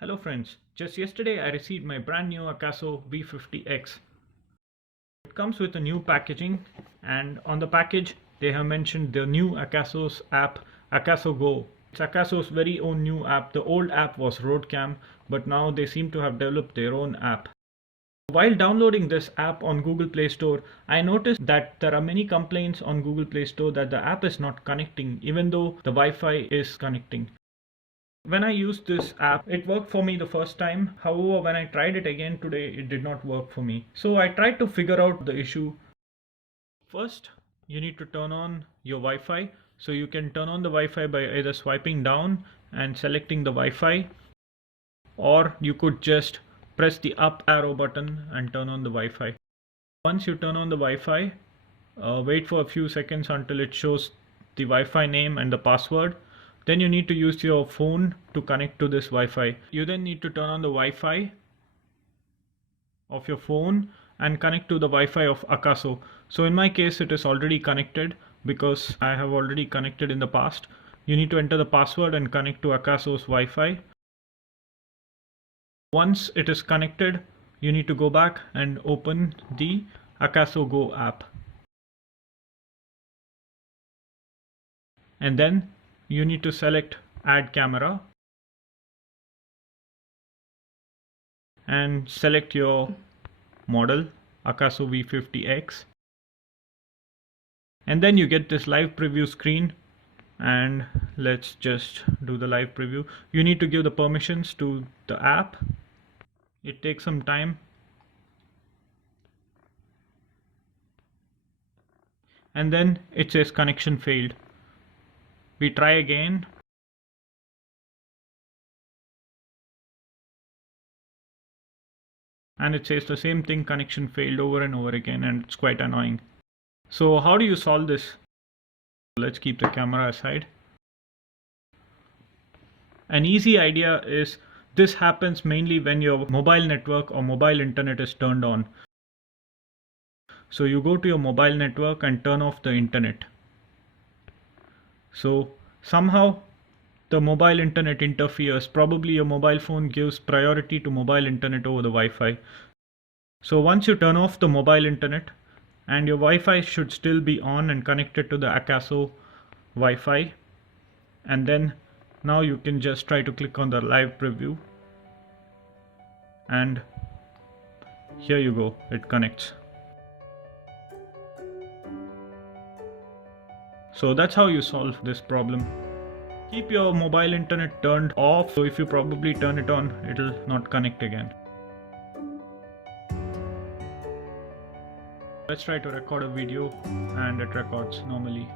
Hello friends, just yesterday I received my brand new Akaso V50X. It comes with a new packaging, and on the package they have mentioned the new Akaso's app, Akaso Go. It's Akaso's very own new app. The old app was Roadcam, but now they seem to have developed their own app. While downloading this app on Google Play Store, I noticed that there are many complaints on Google Play Store that the app is not connecting even though the Wi-Fi is connecting. When I used this app, it worked for me the first time. However, when I tried it again today, it did not work for me. So I tried to figure out the issue. First, you need to turn on your Wi-Fi. So you can turn on the Wi-Fi by either swiping down and selecting the Wi-Fi, or you could just press the up arrow button and turn on the Wi-Fi. Once you turn on the Wi-Fi, wait for a few seconds until it shows the Wi-Fi name and the password. Then you need to use your phone to connect to this Wi-Fi. You then need to turn on the Wi-Fi of your phone and connect to the Wi-Fi of Akaso. So in my case it is already connected because I have already connected in the past. You need to enter the password and connect to Akaso's Wi-Fi. Once it is connected, you need to go back and open the Akaso Go app. And then you need to select add camera and select your model Akaso V50X, and then you get this live preview screen. And let's just do the live preview. You need to give the permissions to the app. It takes some time, and then it says connection failed. We try again. And it says the same thing, connection failed, over and over again, and it's quite annoying. So how do you solve this? Let's keep the camera aside. An easy idea is this happens mainly when your mobile network or mobile internet is turned on. So you go to your mobile network and turn off the internet. So somehow the mobile internet interferes. Probably your mobile phone gives priority to mobile internet over the Wi-Fi. So once you turn off the mobile internet, and your Wi-Fi should still be on and connected to the Akaso Wi-Fi, and then now you can just try to click on the live preview, and here you go, it connects. So that's how you solve this problem. Keep your mobile internet turned off, so if you probably turn it on, it'll not connect again. Let's try to record a video, and it records normally.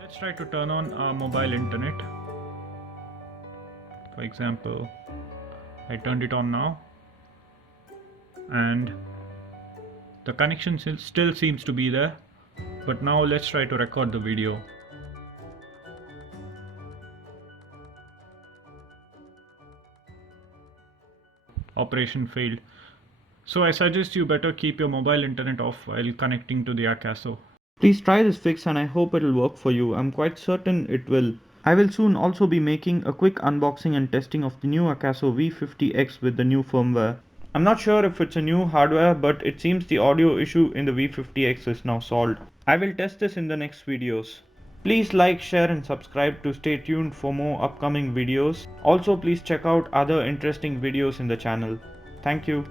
Let's try to turn on our mobile internet. For example, I turned it on now, and the connection still seems to be there. But now let's try to record the video. Operation failed. So I suggest you better keep your mobile internet off while connecting to the Akaso. Please try this fix and I hope it'll work for you. I'm quite certain it will. I will soon also be making a quick unboxing and testing of the new Akaso V50X with the new firmware. I'm not sure if it's a new hardware, but it seems the audio issue in the V50X is now solved. I will test this in the next videos. Please like, share and subscribe to stay tuned for more upcoming videos. Also please check out other interesting videos in the channel. Thank you.